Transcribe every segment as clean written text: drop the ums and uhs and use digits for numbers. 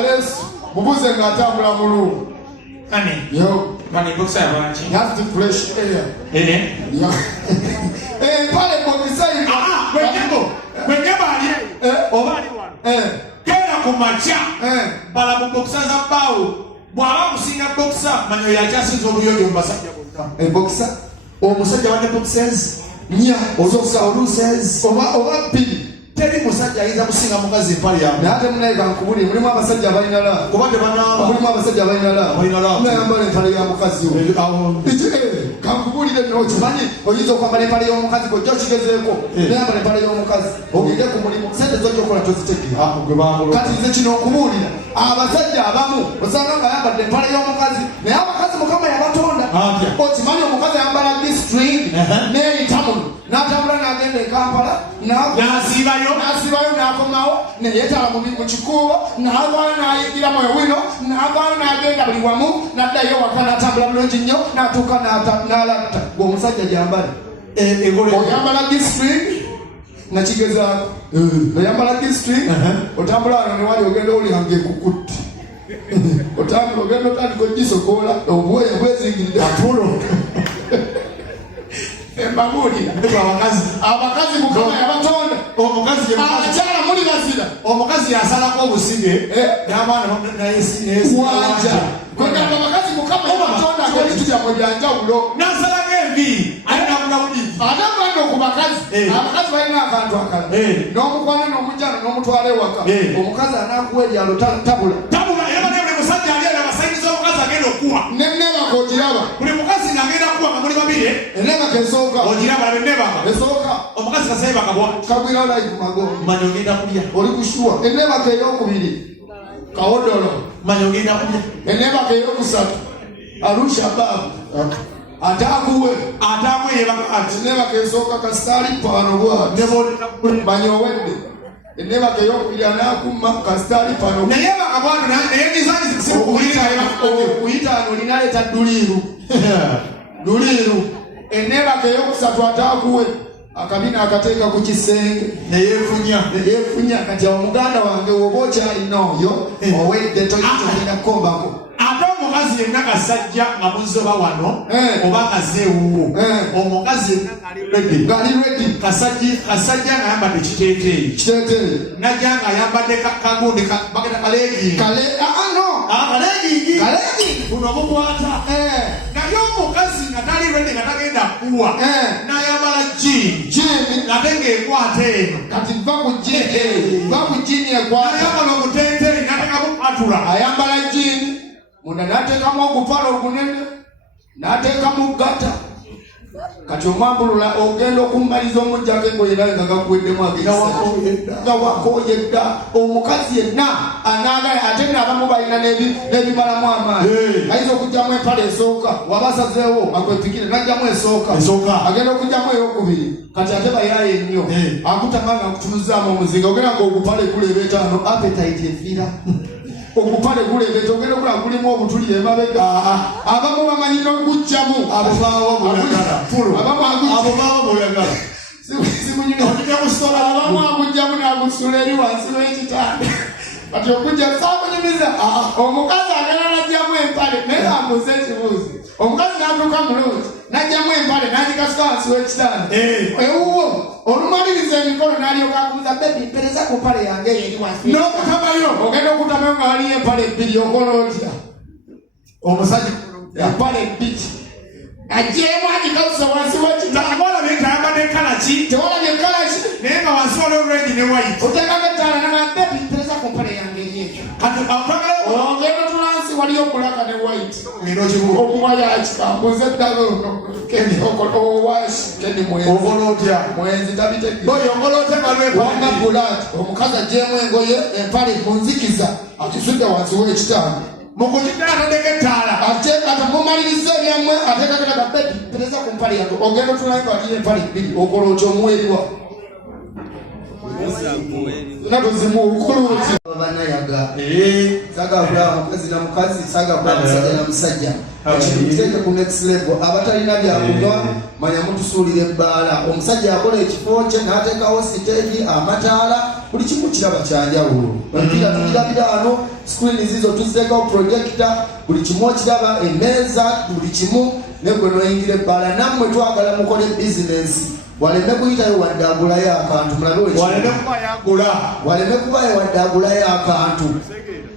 Alesu mubuze ngatambula mulu. Ani. Yo. Mani boxer abanchi. You have to fresh air. Yeah. Pale boxer. Wenyaba ali. Obali wano. Kera kumacha. Bala mu boxer za bawo. Bwaba kusinga boxer manyo yachasinza obuyoyo mbasajja bonna. Boxer. Omusajja wane boxers. Nya ozokusa oluses. Oba pili. Teri musajja ayinza kusinga mukazi empali yamu. Nate munaye kankubuli mulimu abasajja abalina la. Kubadde banaaba. Mulimu abasajja abalina la. Balina la. Nayambala empale ya mukazi we. Kankubulire nno kimanyi oyinza okwambala empale y'omukazi gojja okigezeeko. Nayambala empale y'omukazi. Ogende ku mulimu sente zojja okola tozitegera. Kati nze kino okubuulira abasajja abamu osanga nga ayambadde empale y'omukazi naye abakazi Mukama yabatonda. Okimanyi omukazi ayambala string n'eyita muno n'atambula n'agenda e Kampala n'asiibayo n'akomawo ne yeetala mu kikuubo n'avaayo n'ayingiramu ewino n'avaayo n'agenda buli wamu n'addayo waka n'atambula bulungi nnyo n'atuuka n'alatta ng'omusajja gyambala oyambala string nakigezaako oyambala string otambula wano ne wali ogenda olyange ekukutte otambula ogenda otandika ogisokoola obuweya bwezingiridde atulo embabuulira abakazi Mukama yabatonda abakyala muli bazira omukazi yasalako obusige n'abaana wanja kwegamba abakazi Mukama yabatonda ng'ebintu byammwe byanjawulo n'asalako enviiri ate mwendo ku bakazi abakazi balina akantu akala n'omukwana n'omujjana n'omutwala ewaka omukazi anaakuwa ebyalo tabula buli musajja ali abasayizi omukazi agenda okuwa nennebaka ogiraba buli mukazi ng'agenda kuwa nga muli babiri ennebaka esooka ogiraba ennebaka esooka omukazi kasayebaka bwa kagwira live mago manya ogenda kulya oli kushuwa ennebaka ey'okubiri kawodolo manya ogenda kulya ennebaka ey'okusatu arusha babu atakuwe yebaka ati ennebaka esooka kasitaali pano lwati manya owedde ennebaka ey'okubiri anaakumma kasitaali pano naye bakabwano naye okuyitaano linaleeta duliiru ennebaka ey'okusatu ataakuwe akabina akateeka ku kisenge neyeefunya kati omuganda wange woba okyalina oyo owedde toyina kukombako ate omukazi yenna kasajja nga muzoba wano oba ngazeewuwo omukazi yenna ngali redi kasajja ng'ayambadde kiteeteeyi najja ng'ayambadde kagundi bagenda kaleegingi buno bukwata naye omukazi nga tali redi nga tagenda kuwa n'ayambala jini ngate ng'ekwata eno kati va ku jini ekwata n'ayambala omuteeteeyi n'atekamu patula ayambala jini munda n'ateekamu ogupala ogunene n'ateekamu gata kati omwambulula ogenda okummaliza omujjako engoye naye nga gakuweddemu nga wakoye dda omukazi yenna anaagala ate n'abamu balina n'ebimalamu amaanyi ayinza okugyamu empala esooka wabasazeewo akwepikire n'ajjamu esooka agenda okugyamu ey'okubiri kati ate bayaaye ennyo akutama nga akutuluzaamu omuzinga ogenda nga ogupale kuleba etaano appetite efiira okupale kulebeta ogenda okula kulimu obutulire emabega abamu bamanyi n'okugjamu abamu agugjamu n'agusula eri wansi w'ekitanda kati okujja saakunyumiza omukazi agala najjamu empale naye ambuuza ekibuuzi omukazi n'atuuka mulungi najjamu empale n'agikasuka wansi w'ekitanda ewuwo olumaliriza emikono n'alyoka akubuza bebi mpereza ku mpale yange eri wansi n'okutamayo ogenda okutamayo nga waliyo empale bbiri okola otya omusajja empale bbiri ajeemu agikasusa wansi w'ekitanda tayambadde kalaki tewalabye kalaki naye nga wansi waliwo red ne white oteekako ettaala naga bebi mpereza ku mpale yange eri ekyo ogenda tulansi waliyo bulaka ne white okuba yakikambuza eddala mwenzi tabitegewana bulati omukazi ajeemu engoye empale munzikiza akisudde wansi w'ekitanda ate mumaliriza ebyammwe ateekakataka bebi mpereza ku mpale yange ogenda otulanga waliyo empale bbiri okola otyo omuweerwa natuzimu ukuluti banayaga saga bra mukazi na mukazi saga bra musajja na musajja ekiteke ku next level abatalina byakunywa manya mutusuulire ebbaala omusajja akola ekifo kye n'ateekawo siteegi amataala buli kimu kiraba kyanjawulo bampira tulirabira ano screen zizo tuziteekawo projector buli kimu okiraba emmeeza buli kimu negwe noyingira ebbala nammwe twagala mukole bizinensi waleme kuyitayo wadde agulayo akantu mulabe waleme kubayo wadde agulayo akantu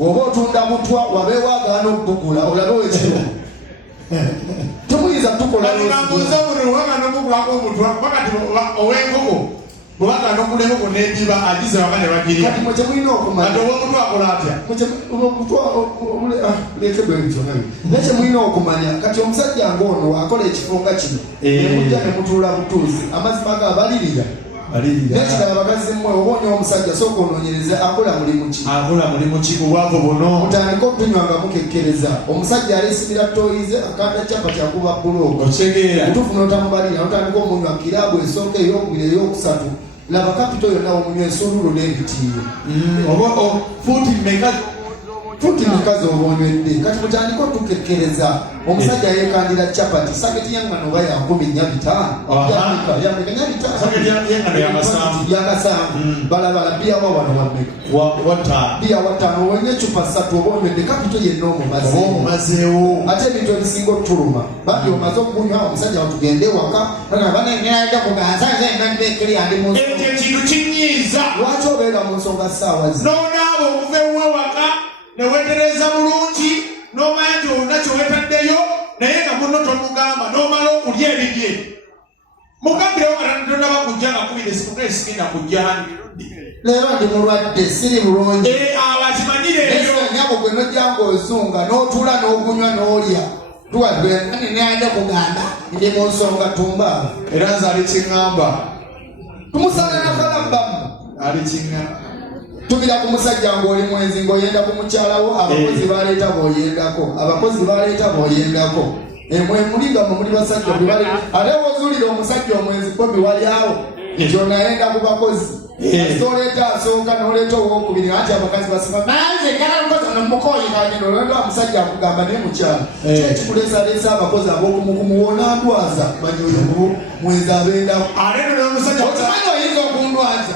oba otunda mutwa wabeewo agaana okugula olabe wekiro temuyinza tukola ow'enkoko bwebagana okulema okunediba agize waka ne bagirya kati mwe kyemulina okumanya ate ow'omutwe akola atya naye kyemulina okumanya kati omusajja ng'ono akola ekifunga kino nemujja ne mutuula butuuzi amazima ga balirira nekirala bakazi mmwe oba onyo omusajja sooka onoonyereze akola mulimu ki kubwavo buno mutandika okutunywa nga mukekkereza omusajja aleesimira toyize akanda capa kyakuba buloogo mutuufu n'otamubalira notandika omunywa kiraabu esooka eyokubiri eyokusatu laba kapito yonna omunywa ensululu n'ebitiiyo futi mikazi obonywedde kati mutandika otukekkereza omusajja yeekandira capati saketi yangano oba ya 15 yakasanvu balabala biya wawano wameka biya watano wenye chupa 3 oba onywedde kapito yenna omumazeewo ate ebintu ebisinga otuluma bandi omaze okunywa omusajja watugende waka baneneraja kuganzaenandibekeri ndi ekyo ekintu kinyiiza lwaki obeera mu nsonga ssaawa zi nonaabo okuveewe waka newetereza bulungi n'omanya nti olina kyowetaddeyo naye nga muno tomugamba n'omala okulya ebibye mugambirewo nga tonaba kujja nga kubira esimu esigenda kujja leero ndi mulwadde siri bulungi abakimanyire eyo nyabo gwe nojja ng'ozunga n'otuula n'ogunywa n'olya tuwaddeneneyanja kugamba ndi mu nsonga tumbaaba era nze alikiŋŋamba tumusala nakalabbamu alikiŋŋamba tubira ku musajja ng'oli mwenzi ng'oyenda ku mukyalawo abakozi baleeta b'oyendako mwe mulinga mwe muli basajja ate wozuulira omusajja omwenzi bobi walyawo kyonayenda ku bakozi toleeta asooka n'oleeta owokubiri anti abakazi basima naye galamukozinomukooyikagendo olwenda omusajja akugamba naye mukyala kyekikuleesaleesa abakozi ab'okumukumuwonandwaza manyi oyo mwenzi abendako okimanyi oyinza okundwaza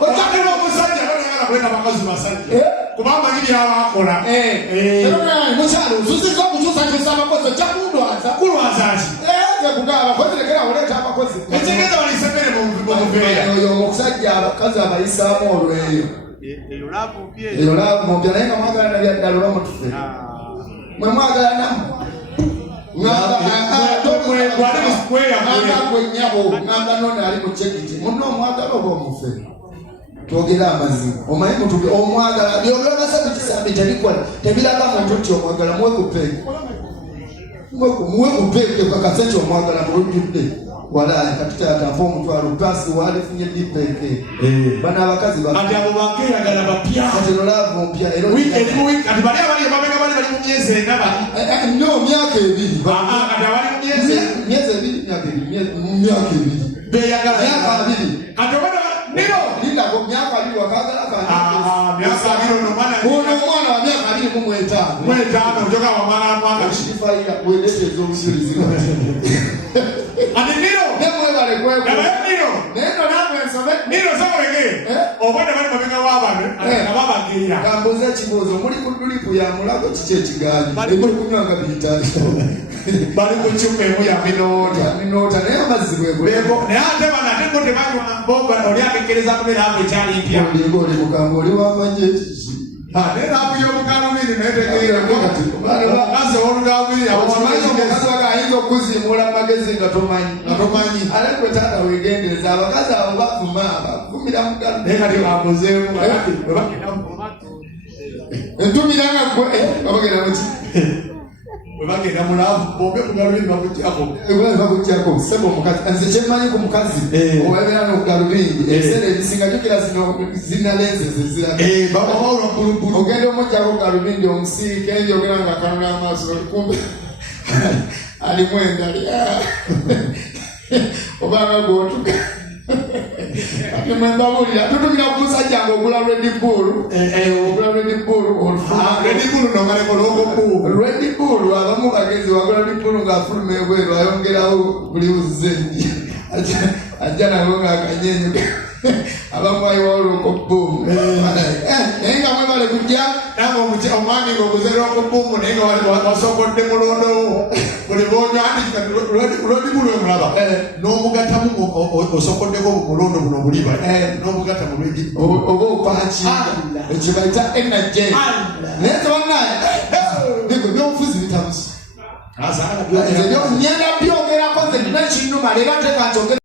okyakera omusajja banayagala kuleta bakazi basajja kubanga nibyabakola mukyalo osusiza okukyusakyusa abakozi ojja kundwaza kulwaza ki kugaba abakozi lekera oleeta abakozi ekitegeeza balisembere mubuveera oyo omusajja abakazi abayisaamu olweyo eyo laavumpya naye nga mwagala nabyaddala olwamutufe mwe mwagala namu ngamba none ali mu kyekiti munno omwagala oba omufe twogera amazima omanyi mutubi omwagala byogera basatu kisambi tebikola tebiraga muntu nti omwagala muwe kupeeke kakasente omwagala mulujjudde wala katutaatafa omutwalo pasi walifunye dipeeke bano abakazi ati abo bakeeragala bapya katero laavu mpya ati bali abali ababega bali mu myezi ena bali no myaka ebiri kati abali mu myezi ebiri myaka ebiri beyagala myaka abiri kati obada nino lindako myaka abiri wakagala myaka abiri ono omwana wa myaka abiri mu mwetaano njoka wamala mwaka kifayira wedeteeza obujulizi ati nino nemwebale kweko neno namwe nsobe nino sakolege obadde bali mabega w'abantu ababagirira kambuza ekibuuzo muli ku dulipu ya mulago kiki ekigaali emuli kunywanga biitaali bali ku cupa emu ya minoota naye amazzi bwebuleko naye ate bano ate ko tebanywa bomba oli akekkereza kubeera apo ekyali mpya olinga oli mukambwe oli wamanye ekiki naye naapu y'omukalubiri naye tegeeramukazi ow'olugalubiri okimanyi omukazi waga ayinza okuzimuula mu magezi nga tomanyi ate gwe taata weegendereza abakazi abo bavuma bavumira naye kati bamuzeemu entumiranga gwe babagenda muki bagenda mulaavu bombe kugalubiri bakugyako sebo omukazi nze kyemmanyi ku mukazi obabeera n'okugalubindi ebiseera ebisinga jukira zinalenze zeziraga ogenda omugyako galubindi omusiike njogera nga akanula amaaso olikumbe alimu engali obanga gwotuga ate mwembabulira tutumira ku musajja nga ogula Red Bull abamu bagezi wagula Red Bull ng'afuluma ebweru ayongerawo buli uzendi ajja nabo ng'akanyenyo abamwayi w'oloko bbuumu naye nga mwebale kujja nange omwami ng'okuzerwa ku bbuumu naye nga wasokodde mulondo buli bonya lwodimu lwemulaba n'omugatamu osokoddeko mulondo buno obuliba n'omugata mu lwegi oba okwakinga ekyo bayita energy naye tebanaye biko byobufuzi bitamusi ngenda byogerako nze nina kinnuma leero ateeka nti